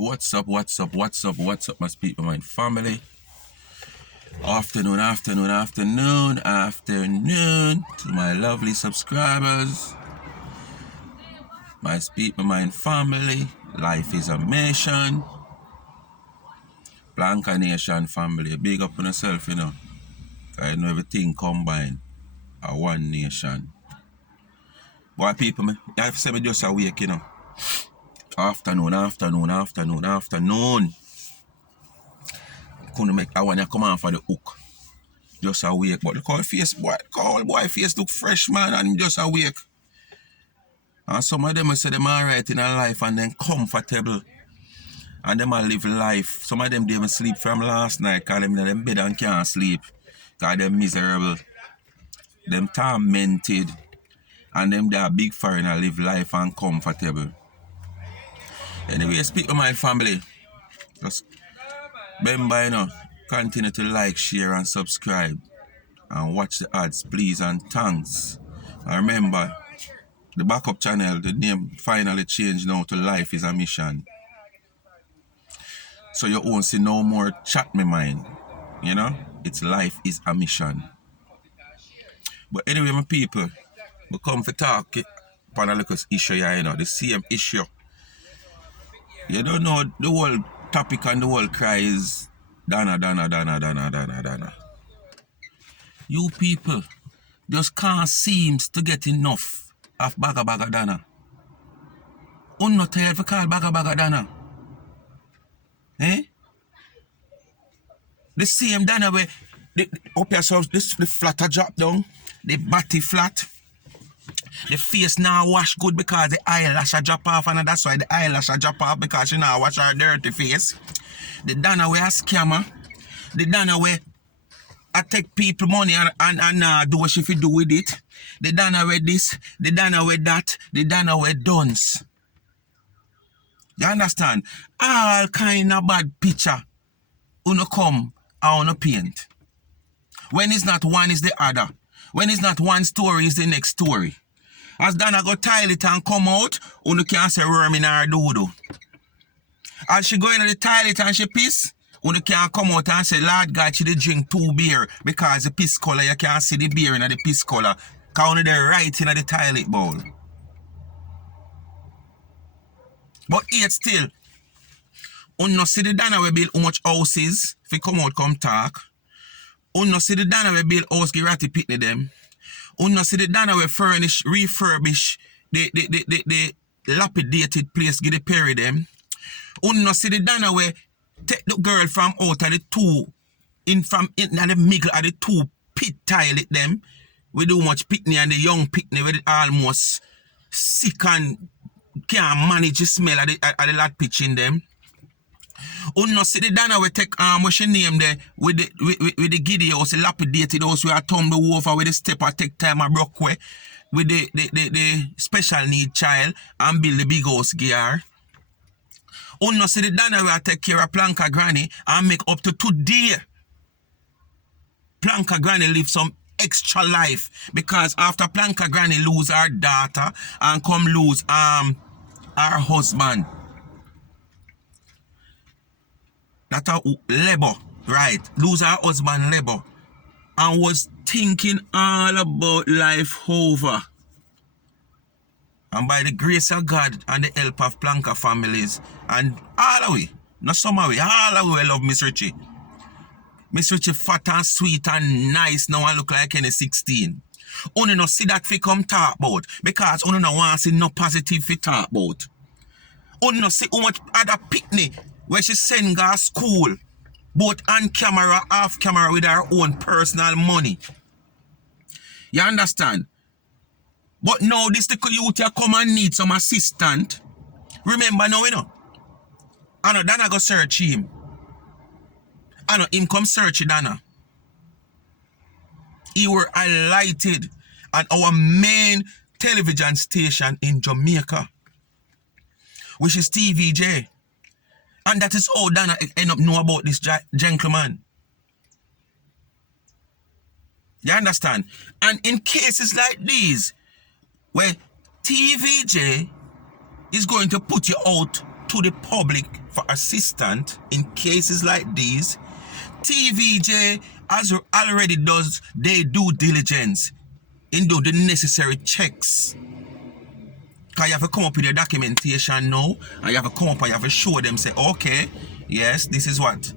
What's up, my people, my family? Afternoon to my lovely subscribers. My people, my family. Life is a mission. Blanca Nation family. Big up on yourself, you know. I know everything combined. A one nation. Boy, people, you have to say me just awake, you know. Afternoon. Couldn't make I want to come on for the hook. Just awake. But look how face, boy. Boy face look fresh, man, and just awake. And some of them will say them alright in a life and then comfortable. And them will live life. Some of them they even sleep from last night because them in them bed and can't sleep. Because them miserable. Them tormented. And them they are big foreigner live life and comfortable. Anyway, speak to my family. Just remember, you know, continue to like, share and subscribe. And watch the ads, please and thanks. And remember, the backup channel, the name finally changed now to Life is a Mission. So you won't see no more chat me mind. You know? It's Life is a Mission. But anyway, my people, we come to talk upon a little issue here, you know, the same issue. You don't know the whole topic and the whole cry is Dana. You people just can't seem to get enough of Baga Dana. Unno tired for call Baga Dana. Eh? The same Dana where the up yourself, the flatter drop down, the body flat. The face now wash good because the eyelash a drop off, and that's why the eyelash a drop off because she now wash her dirty face. The Dana where a scammer. The Dana where I take people money and do what she do with it. The Dana where this, the Dana where that, the Dana where dons. You understand? All kind of bad picture. Uno come and uno paint. When it's not one, is the other. When it's not one story, is the next story. As Dana go tile it and come out, uno can't say worm in her dodo. As she go in the toilet and she piss, uno can't come out and say, Lord God, she did drink 2 beer because the piss color, you can't see the beer in the piss color. Because uno there right in the toilet bowl. But yet still, uno see the Dana we build how much houses, if you come out, come talk. Uno see the Dana we build house, give ratty pitney them. Uno see the Dana we furnish, refurbish the lapidated place, give the perry them. Uno see the Dana we take the girl from out of the two, in the middle of the two pit toilet them. We do much pitney and the young pitney with it almost sick and can't manage the smell of the lot pitch in them. Uno see the Dana we take what she name there with the giddy house, the lapidated house we are tumble over with the stepper take time a broke way with the special need child and build the big house gear. Uno see the Dana we take care of Planka Granny and make up to today. Planka Granny live some extra life because after Planka Granny lose her daughter and come lose her husband. That a labor, right? Lose her husband labor. And was thinking all about life over. And by the grace of God and the help of Planka families, and all the way, not some of we, all the way I love Miss Richie. Miss Richie fat and sweet and nice now and look like any 16. Only no see that fi come talk about because only no want see no positive fi talk about. Only no see how much other picnic where she send her school, both on camera, off camera with her own personal money. You understand? But now this little youth here come and need some assistant. Remember now, you know. I know Dana go search him. I know him come search Dana. He were highlighted on our main television station in Jamaica, which is TVJ. And that is how Dana end up know about this gentleman. You understand? And in cases like these, where TVJ is going to put you out to the public for assistance in cases like these, TVJ as already does their due diligence in do the necessary checks. Because you have to come up with your documentation now, and you have to come up and you have to show them, say, okay, yes, this is what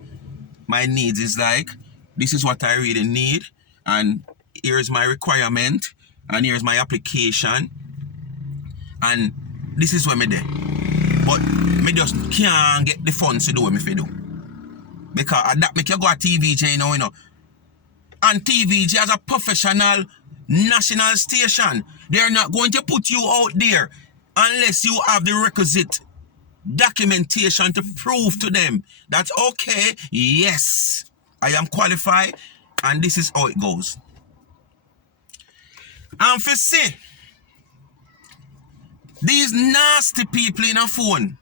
my needs is like, this is what I really need, and here's my requirement, and here's my application, and this is what me do. But me just can't get the funds to do what me fi do. Because that make you go to TVJ now, you know. And TVJ as a professional national station, they're not going to put you out there unless you have the requisite documentation to prove to them that, okay, yes, I am qualified, and this is how it goes. And for see, these nasty people in a phone,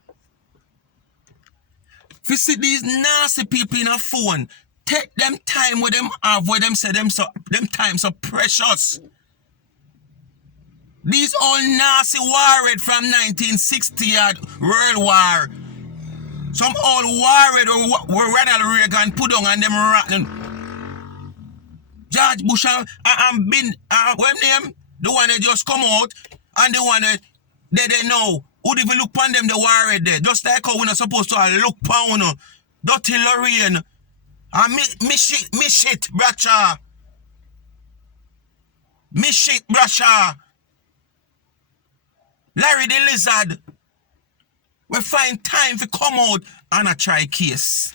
for see these nasty people in a phone, take them time with them have where them say them time so precious. These all nasty warhead from 1960 World War. Some old warhead where Ronald Reagan put on and them rotten. George Bush and Bin, when them, the one that just come out, and the one that they know, who even look upon them, the warhead there. Just like how we're not supposed to look upon Dirty Lorraine. And Mishit, bracha. Mishit, bracha. Larry the Lizard. We find time to come out and a try case.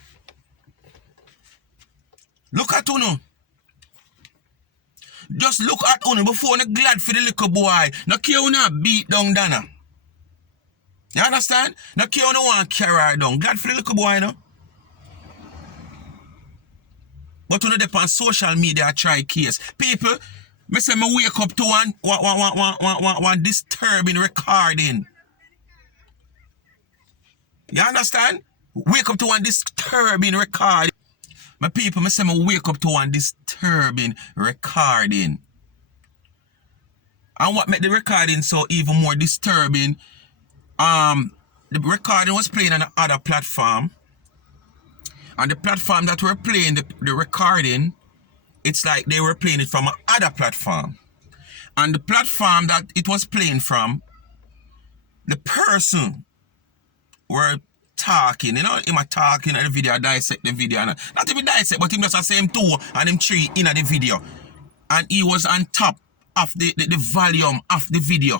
Look at Uno. Just look at Uno before you glad for the little boy. No care you not beat down Dana. You understand? No care you no want to carry her down. Glad for the little boy, no? But you know, they on social media try case. People, me say me wake up to one disturbing recording. You understand? Wake up to one disturbing recording. My people, me say me wake up to one disturbing recording. And what made the recording so even more disturbing, the recording was playing on another platform. And the platform that we're playing the recording, it's like they were playing it from another platform. And the platform that it was playing from, the person were talking, you know, him talking in the video, dissect the video. Not even dissect, but him just the same two and him three in the video. And he was on top of the volume of the video.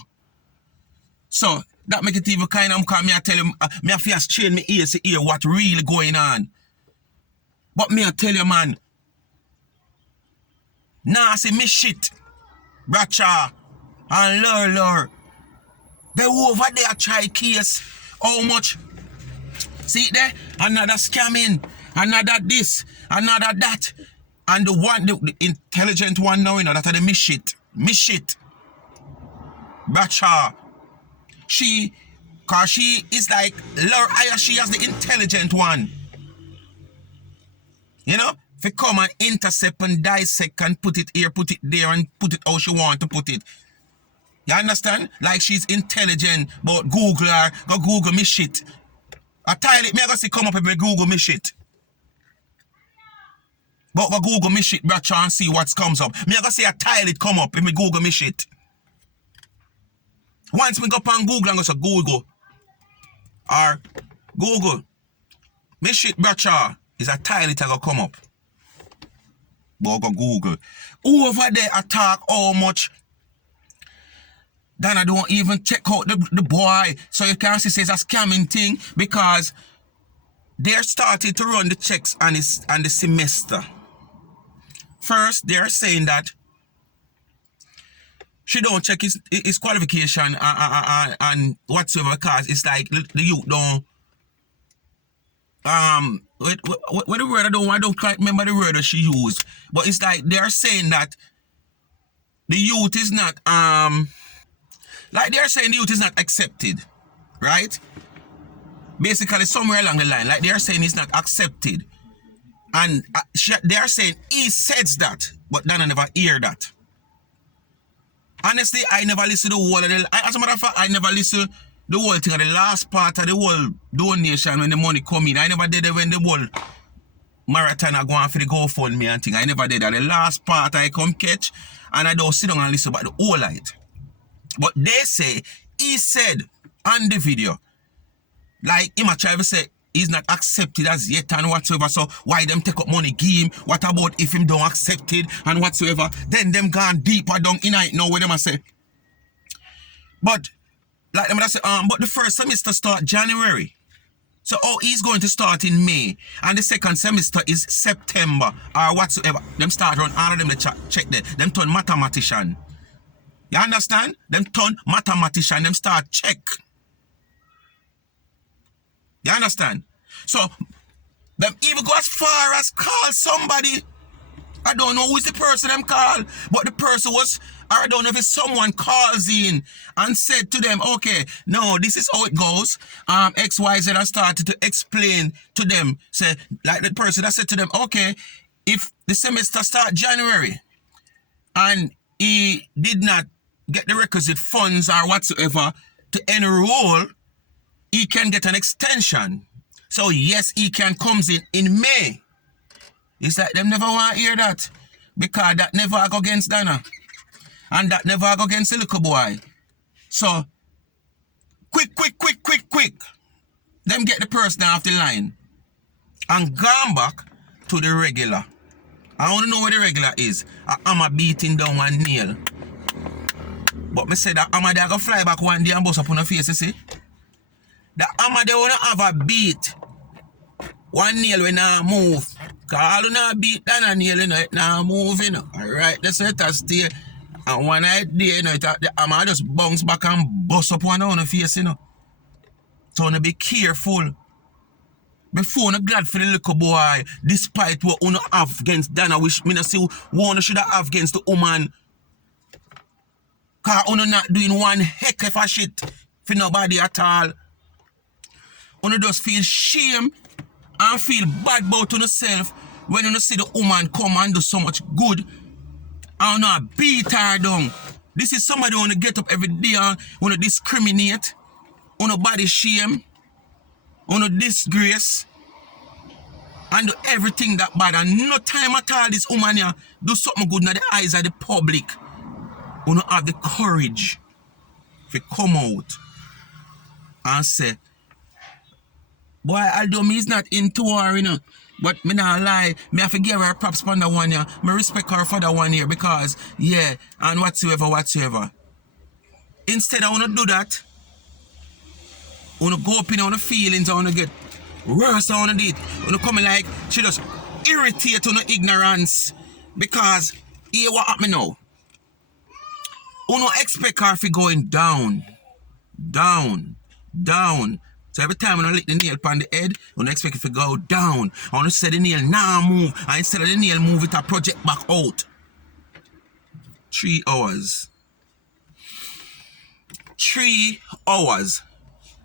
So that make it even kind of come me I tell him, me have to strain my ears to hear what really going on. But me I tell you, man, nasty Mishit, bracha, and lure. They over there try case. How much? See it there? Another scamming, another this, another that. And the one, the intelligent one now, you know, that are the Mishit. Bracha. Cause she is like, she has the intelligent one. You know, if you come and intercept and dissect and put it here, put it there, and put it how she want to put it. You understand? Like she's intelligent, but Google her, go Google me shit. I tell it, me I go see come up with me Google me shit. But go Google me shit, bracha, and see what comes up. Me I go see a tile it come up if me Google me shit. Once me go up on Google and go say Google. Or Google. Me shit, bracha. Is a tile it go come up. But go Google. Who over there attack how much? Then I don't even check out the boy. So you can see it's a scamming thing because they're started to run the checks on the semester. First, they're saying that she don't check his qualification and whatsoever because it's like the youth don't what the word I don't quite remember the word that she used. But it's like they're saying that the youth is not like they're saying the youth is not accepted, right? Basically somewhere along the line, like they're saying it's not accepted. And they're saying he says that, but then I never hear that. Honestly, I never listen to all of the, as a matter of fact, I never listen the whole thing, the last part of the whole donation when the money come in. I never did it when the whole marathon I go on for the GoFundMe and thing. I never did that. The last part I come catch and I don't sit down and listen about the whole light. But they say, he said on the video, like him a try to say, he's not accepted as yet and whatsoever. So why them take up money give him? What about if him don't accept it and whatsoever? Then them gone deeper down in it now where them a say. But like them I say, but the first semester start January. So he's going to start in May. And the second semester is September or whatsoever. Them start run all of them to check there. Them turn mathematician. You understand? Them turn mathematician. Them start check. You understand? So them even go as far as call somebody. I don't know who is the person them call, but the person was, I don't know if it's someone calls in and said to them, okay, no, this is how it goes. XYZ and started to explain to them, say, like the person that said to them, okay, if the semester start January and he did not get the requisite funds or whatsoever to enroll, he can get an extension. So yes, he can comes in May. It's like them never want to hear that. Because that never go against Dana. And that never go against the little boy. So, quick. Them get the person off the line. And gone back to the regular. I want to know where the regular is. I'm beating down one nail. But me say that hammer they go fly back one day and bust up on the face, you see? The hammer they want to have a beat. One nail when I move. Cause all you know beat down a nail, you know, it now move, you know. Alright, that's it, I stay. And one night there, you know, the hammer just bounce back and bust up one on the face, you know. So you be careful. Before you glad for the little boy, despite what you have against Dana, which me not see one should have against the woman. Cause you not doing one heck of a shit for nobody at all. You just feel shame and feel bad about yourself when you see the woman come and do so much good and not beat her down. This is somebody who want to get up every day and want to discriminate, want to body shame, want to disgrace, and do everything that bad. And no time at all this woman here do something good in the eyes of the public. Want to have the courage to come out and say, boy, although me is not into her, you know, but me not lie, me have to give her props for that one year. Me respect her for that 1 year because, yeah, and whatsoever. Instead, I want to do that. I want to go up in on the feelings, I want to get worse, I want to do it. I want to come in like, she just irritate on the ignorance. Because, here what happened now? I don't expect her to going down. So every time when I lick the nail upon the head, I don't expect it to go down. I want to say the nail now move. And instead of the nail move, it a project back out. 3 hours. 3 hours.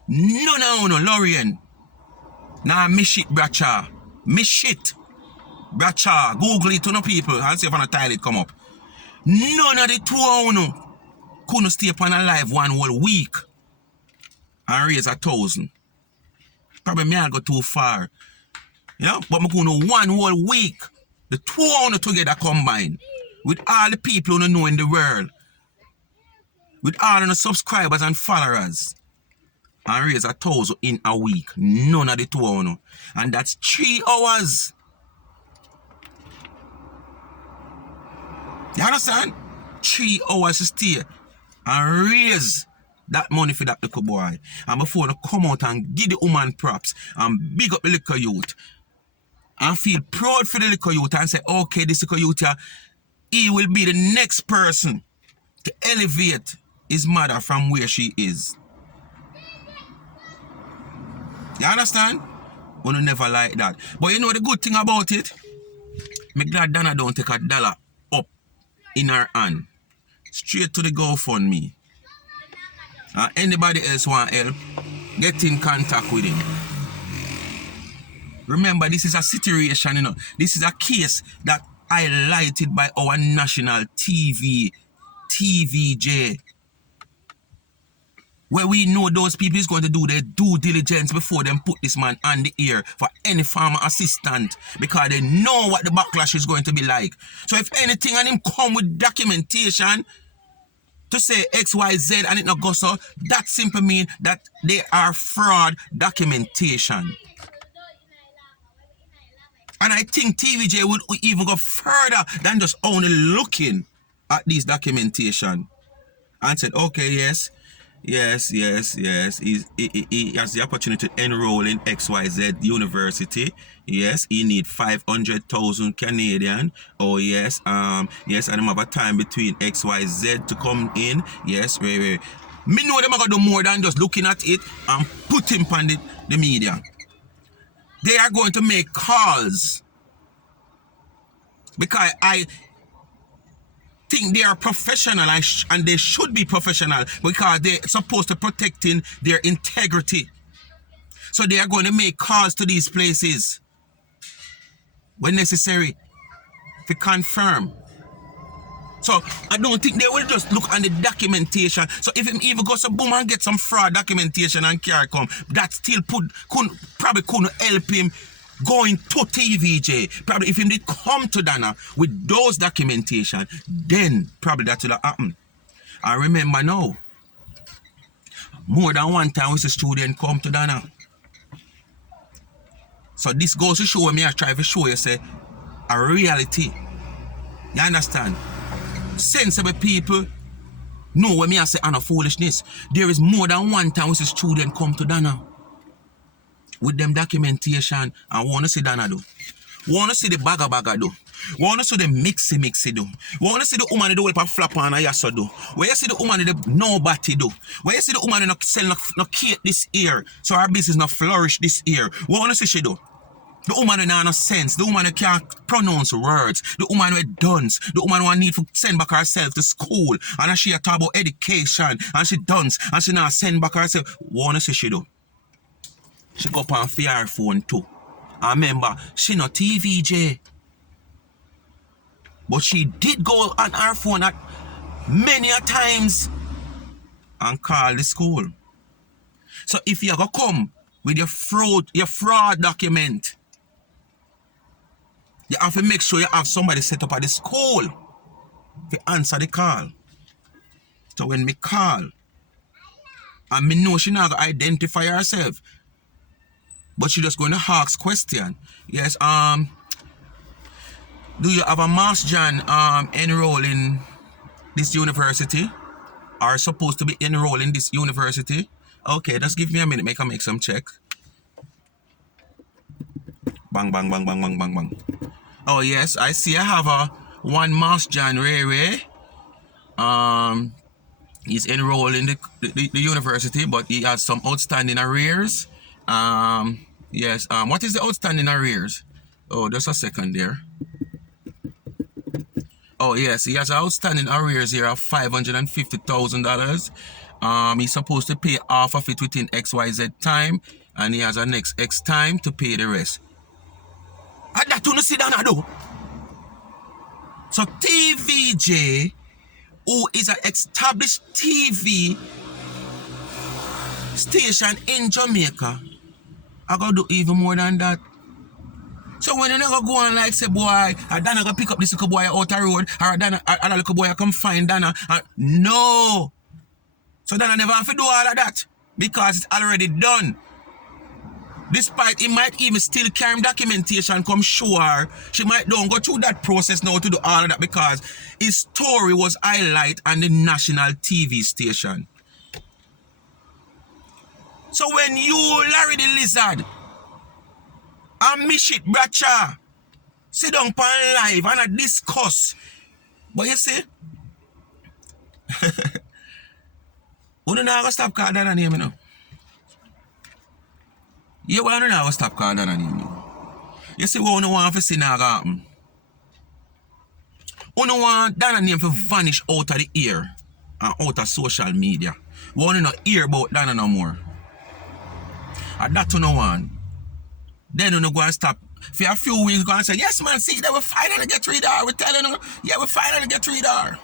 No, Lorien. Nah, Mishit, bracha. Mishit, bracha. Google it to no people and see if on a tile it come up. None of the 2 hours couldn't stay upon alive 1 whole week and raise 1,000. Probably me I go too far. Yeah? But I'm going to 1 whole week. The 2 hours together combined. With all the people who know in the world. With all the subscribers and followers. And raise 1,000 in a week. None of the 2 hours. And that's 3 hours. You understand? 3 hours to stay. And raise that money for that little boy. And before they come out and give the woman props and big up the little youth and feel proud for the little youth and say, okay, this little youth here, he will be the next person to elevate his mother from where she is. You understand? We never like that. But you know the good thing about it? I'm glad Dana don't take $1 up in her hand. Straight to the GoFundMe. Anybody else want help, get in contact with him. Remember, this is a situation, you know. This is a case that highlighted by our national TVJ. where we know those people is going to do their due diligence before them put this man on the air for any farmer assistant, because they know what the backlash is going to be like. So if anything and him come with documentation to say XYZ and it not go so, that simply mean that they are fraud documentation. And I think TVJ would even go further than just only looking at these documentation and said, okay, he has the opportunity to enroll in XYZ University. Yes, he need 500,000 Canadian. Oh yes, and him have a time between XYZ to come in. Yes, Me know them are gonna do more than just looking at it and put him on the media. They are going to make calls because I think they are professional and they should be professional because they're supposed to protecting their integrity. So they are going to make calls to these places when necessary to confirm. So I don't think they will just look on the documentation. So if him even goes to boom and get some fraud documentation and care come, that still probably couldn't help him going to TVJ. Probably if him did come to Dana with those documentation, then probably that will happen. I remember now, more than one time we see student come to Dana. So this goes to show me, I try to show you say a reality. You understand? Sensible people know when me I say no foolishness. There is more than one time we see student come to Dana with them documentation and want to see Dana do. Want to see the bagger do. Want to see the mixy do. Want to see the woman do a flap on a yasso do. Where you see the woman the nobody do. Where you see the woman not sell no cake this year, so our business not flourish this year. Want to see she do. The woman who has no sense, the woman who can't pronounce words, the woman who dunce, the woman who need to send back herself to school, and she talk about education, and she dunce, and she not send back herself. Wanna see she do? She go up on her phone too. I remember, she not TVJ. But she did go on her phone at many a times and call the school. So if you go come with your fraud document, you have to make sure you have somebody set up at the school to answer the call. So when me call, and me know she not going to identify herself, but she just going to ask question. Yes, do you have a Mass John enroll in this university? Are supposed to be enrolled in this university? Okay, just give me a minute, make some check. Bang, bang, bang, bang, bang, bang, bang. Oh yes, I see I have a one Mass John Ray. He's enrolled in the university, but he has some outstanding arrears. Yes, what is the outstanding arrears? Oh, just a second there. Oh yes, he has outstanding arrears here of $550,000. He's supposed to pay half of it within XYZ time, and he has a next X time to pay the rest. I that to sit down and do. So TVJ, who is an established TV station in Jamaica, I gotta do even more than that. So when you never go on like say, boy, I Dana go pick up this little boy out the road, or Dana, other little boy come find Dana. No. So Dana never have to do all of that because it's already done. Despite he might even still carry documentation come show her, she might don't go through that process now to do all of that because his story was highlighted on the national TV station. So when you, Larry the Lizard, and Mishit Bracha sit down on live and I discuss, but you see, we don't know how to stop calling that name, you know. You don't know how to stop calling that name. You see, we don't want to see now happen. We don't want that name to vanish out of the air and out of social media. We don't know hear about that no more. And that we don't want. Then we go and stop. For a few weeks, go and say, yes, man, see, they will finally get rid of her. We're telling them, yeah, we finally get rid of her.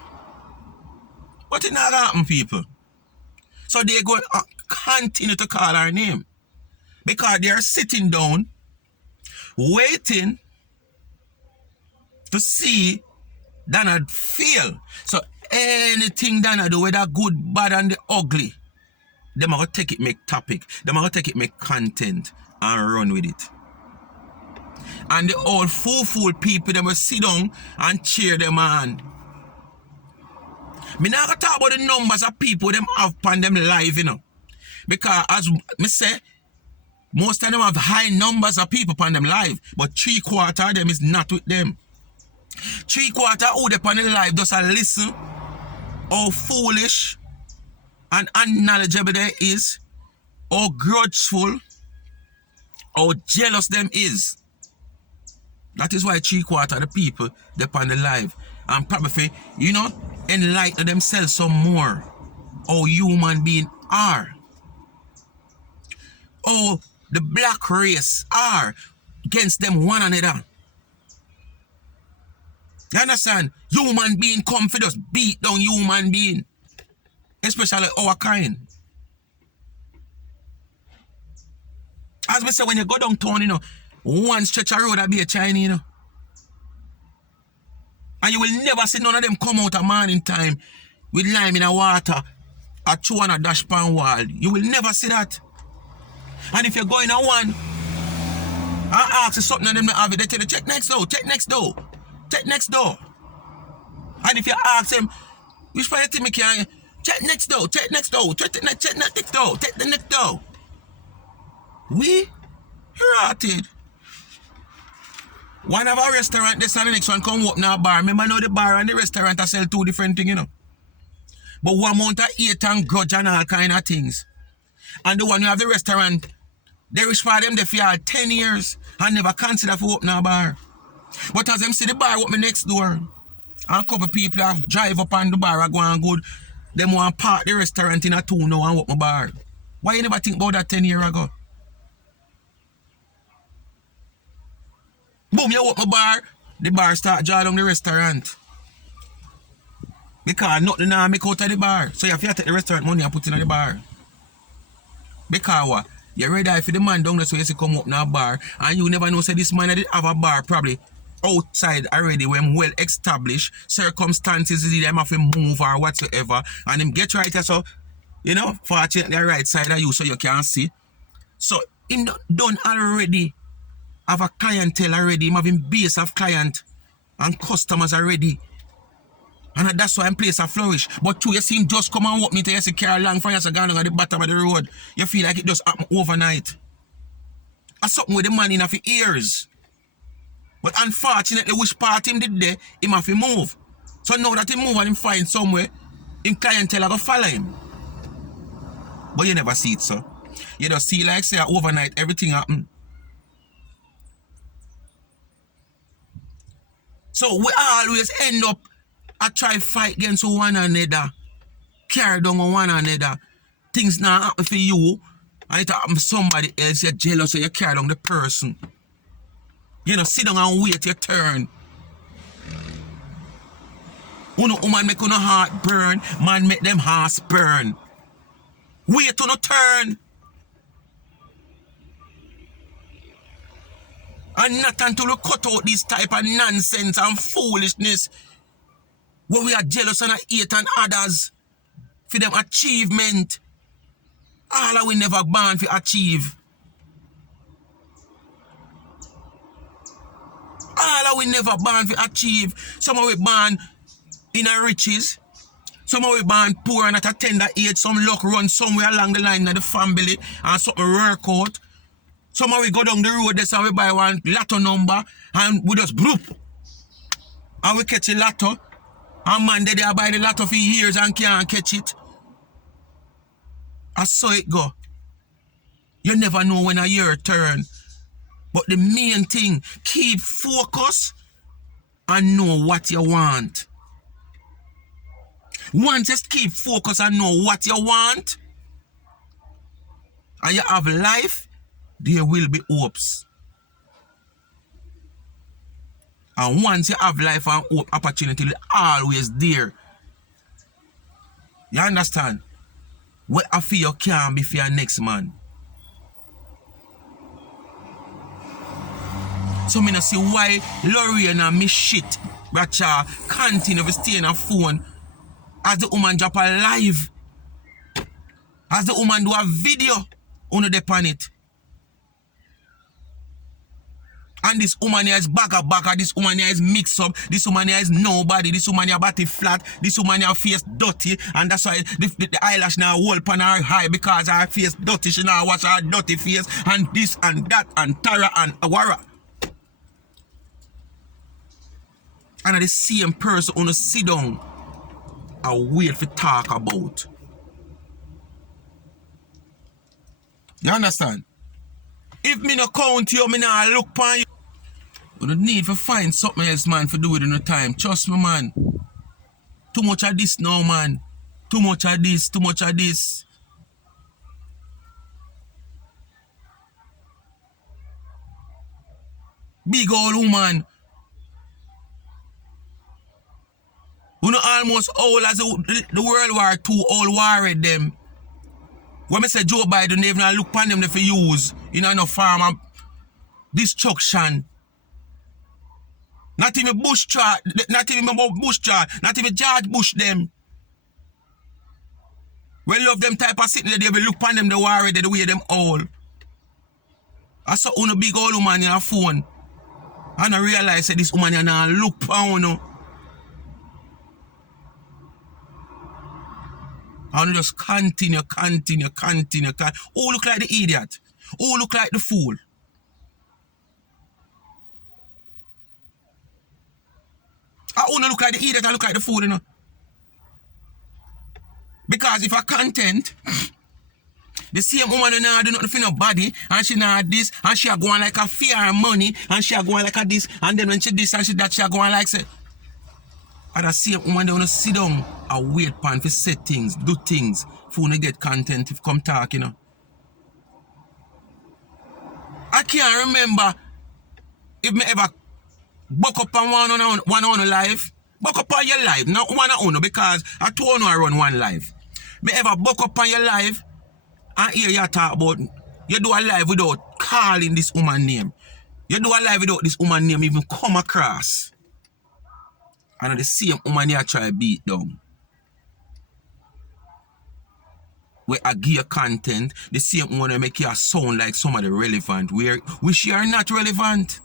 But it not happen, people. So they go continue to call her name. Because they are sitting down, waiting to see Dana fail. So anything Dana do, whether good, bad, and the ugly, them are going to take it, make topic. Them are going to take it, make content, and run with it. And the old fool people, them will sit down and cheer them on. Me not going to talk about the numbers of people them have on them live, you know. Because as me say, most of them have high numbers of people on them live, but 3/4 of them is not with them. 3/4 who they on the live just a listen how foolish and unknowledgeable they is, how grudgeful, how jealous them is. That is why 3/4 of the people they on the live and probably, you know, enlighten themselves some more how human beings are. How the black race are against them one another. You understand? Human being come for just beat down human being. Especially our kind. As we say, when you go downtown, you know, one stretch of road will be a Chinese, you know. And you will never see none of them come out at morning time with lime in the water or chew on a dashpan wall. You will never see that. And if you're going on one and ask something of them to have it, they tell you, check next door, check next door, check next door. And if you ask them, which part you think me can, check next door, check next door, check the next door, check the next door. We rotted. One of our restaurant, this and the next one come up now bar. Remember now the bar and the restaurant sell two different things, you know. But one amount of hate and grudge and all kind of things. And the one who have the restaurant, they wish for them they for 10 years and never consider for open a bar. But as them see the bar open next door, and a couple people have drive up on the bar and go on good, them want park the restaurant in a two now and open a bar. Why you never think about that 10 years ago? Boom, you open a bar, the bar start draw down the restaurant. Because nothing now make out of the bar. So you have to take the restaurant money and put it in the bar. Because what? You're ready for the man down there so you see come up in a bar and you never know say this man did have a bar probably outside already when well established circumstances them have to move or whatsoever and him get right there so you know fortunately the right side of you so you can see. So him done already have a clientele already, him having base of client and customers already. And that's why I'm place a flourish. But you see him just come and walk me to you see car long from you so gone at the bottom of the road. You feel like it just happened overnight. That's something with the man in for years. But unfortunately, which part him did there, him have to move. So now that he move and him find somewhere, him clientele are going to follow him. But you never see it, so. You just see like say overnight everything happen. So we always end up I try fight against one another, carry down on one another. Things not happen for you, and it happen for somebody else. You're jealous, so you carry down the person. You know, sit down and wait your turn. Woman make no heart burn, man make them hearts burn. Wait to no turn. And not until we cut out this type of nonsense and foolishness where we are jealous and hate on others for them achievement. All we never born for achieve. All we never born for achieve. Some of we born in a riches. Some of we born poor and at a tender age. Some luck run somewhere along the line of the family and something work out. Some of we go down the road this and we buy one lotto number and we just bloop. And we catch a lotto. And man, they buy the lotto for years and can't catch it. I saw it go. You never know when a year turn. But the main thing, keep focus and know what you want. Once just keep focus and know what you want, and you have life, there will be hopes. And once you have life and hope, opportunity will always there. You understand? what I feel you can't be for your next man. So me not see why Lorraine and Mishit Bracha continue to stay on a phone as the woman drop a live. As the woman do a video on the on it. And this woman here is bagger, this woman here is mix up, this woman here is nobody, this woman here body flat, this woman here face dirty, and that's why the eyelash now hold on her high because her face dirty, she now wash her dirty face, and this and that, and Tara and Awara. And the same person who sit down and wait for talk about. You understand? If me no count you, me no look upon you. You don't need to find something else, man, for do it in no time. Trust me, man. Too much of this now, man. Too much of this, too much of this. Big old woman. You know almost old as the World War II old war them. When I say Joe Biden, they even look upon them for use. You know, no farm and destruction. Not even Bush chart, not even Bush chart, not even George Bush them. We love them type of sitting there, they will look upon them the war the way them all. I saw a big old woman in her phone. And I realized that this woman is not look upon you. And just continue. Oh, look like the idiot. Oh, look like the fool. I only look like the idiot, I look like the fool, you know. Because if I content, the same woman who now do nothing for nobody, and she now this, and she are going like a fear and money, and she are going like a this, and then when she this and she that, she are going like say. And the same woman they want to sit down and wait pan for say things, do things, for when they get content if come talk, you know. I can't remember if me ever buck up on one on live. Buck up on your live, not one on because I told you I run one live. Me ever buck up on your live and hear you talk about you do a live without calling this woman name. You do a live without this woman name even come across. And the same woman you try to beat down. Where I give you content, the same woman make you sound like somebody relevant. Which you are not relevant.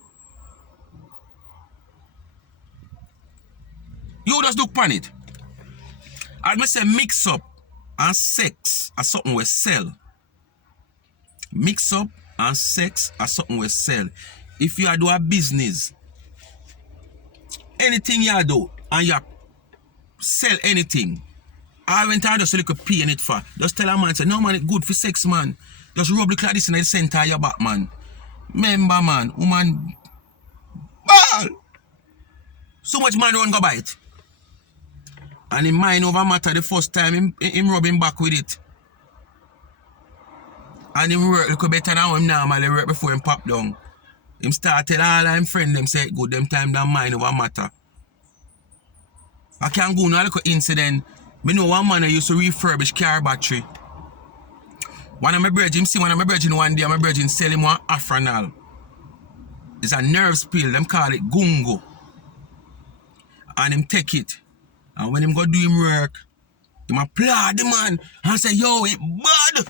You just look upon it. As I say mix up and sex are something we sell. Mix up and sex are something we sell. If you do a business, anything you do and you sell anything, I went and just look a pay in it for. Just tell a man, say, no man, it's good for sex, man. Just rub the like this in the center of your back, man. Remember, man, woman, ball. So much man run go buy it. And in mind over matter the first time him rubbing back with it. And him work a little better than him normally work before him pop down. Him start tell all of him friends them say good them time than mind over matter. I can go now a little incident. Me know one man who used to refurbish car battery. One of my brethren, see one of my brethren one day, my brethren sell him one Afranal. It's a nerve pill, them call it Gungo. And him take it. And when him go do him work, him applaud the man and say, yo, it bad.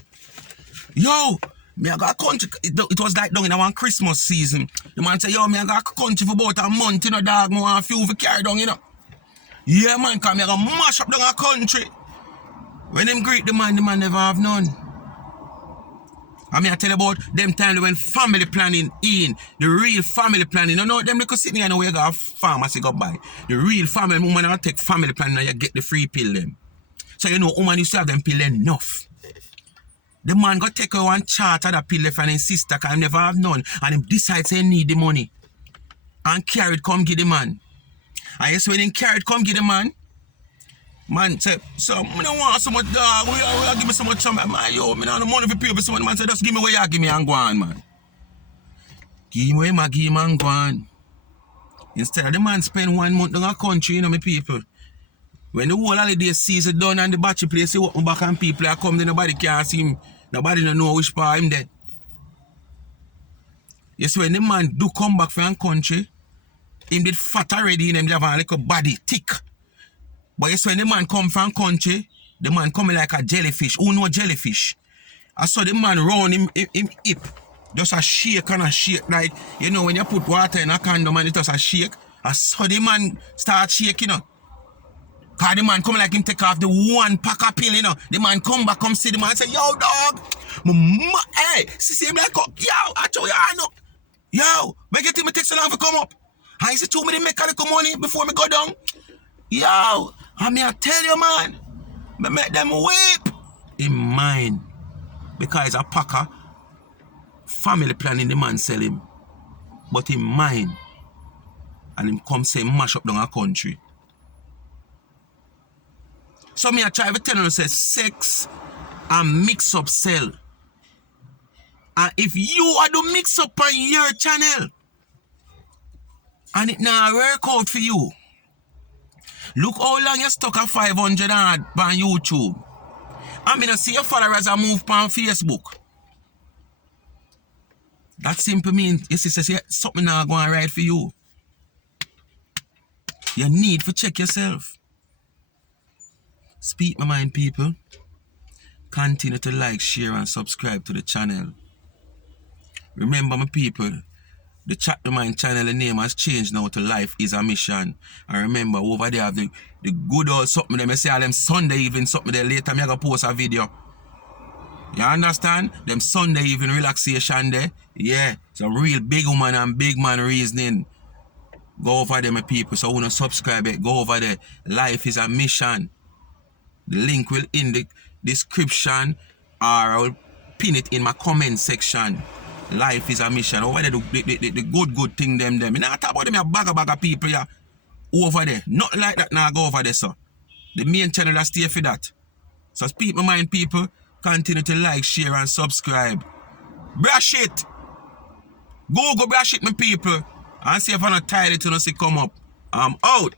Yo, me I got a country. It was like down in one Christmas season. The man say, yo, me I got a country for about a month, you know, dog, me want fuel for carry down, you know. Yeah, man, because me I got mash up down a country. When him greet the man never have none. I mean, I tell you about them time when family planning in, the real family planning. You know, them little sitting here and where you got a pharmacy go buy. The real family, woman will take family planning and you get the free pill them. So you know, woman used to have them pill enough. The man got take her one chart of that pill left and his sister can never have none. And him decides he need the money. And carry it come give the man. And yes, when him carry it come give the man, man say, so I don't want so much dog, we give me so much man, yo, me don't have the money for pay for someone. Man say, just give me what you give me and go on, man. Give me what you give me and go on. Instead of the man spend 1 month in a country, you know, my people. When the whole holiday season done and the battery place open back and people are come, then nobody can see him. Nobody don't know which part him there. Yes, when the man do come back from country, him did fat already in him, have a little body, thick. But yes, when the man come from country, the man coming like a jellyfish. Who know jellyfish? I saw the man round him hip. Just a shake and a shake. Like, you know, when you put water in a condom and it just a shake. I saw the man start shaking, you know. Cause the man come like him take off the one pack of pill, you know. The man come back, come see the man and say, yo, dog. Hey, see him like, yo, I told you, I know. Yo, make it me take so long to come up. I said to me, they make a little money before me go down. Yo, I mean, I tell you, man. Me make them weep. In mine. Because a packer, family planning the man sell him. But in mine. And him come say mash up down a country. So me I try to tell you, say sex and mix up sell. And if you are to mix up on your channel and it now work out for you, look how long you stuck at 500 on YouTube. I mean, I see your followers are move on Facebook. That simply means you see something now going right for you. You need to check yourself. Speak my mind, people. Continue to like, share, and subscribe to the channel. Remember, my people, the Chat My Mind channel, the name has changed now to Life is a Mission. And remember, over there, the good old something them. I say all them Sunday evening something there later, I'm going to post a video. You understand? Them Sunday evening relaxation there. Yeah, some real big woman and big man reasoning. Go over there, my people. So when you subscribe it, go over there. Life is a Mission. The link will in the description, or I'll pin it in my comment section. Life is a Mission. Over there, the good thing them. I not talk about them a bag of people yeah. Over there. Nothing like that now go over there, so. The main channel I stay for that. So speak my mind, people. Continue to like, share, and subscribe. Brush it. Go brush it, my people. And see if I'm not tired to see come up. I'm out.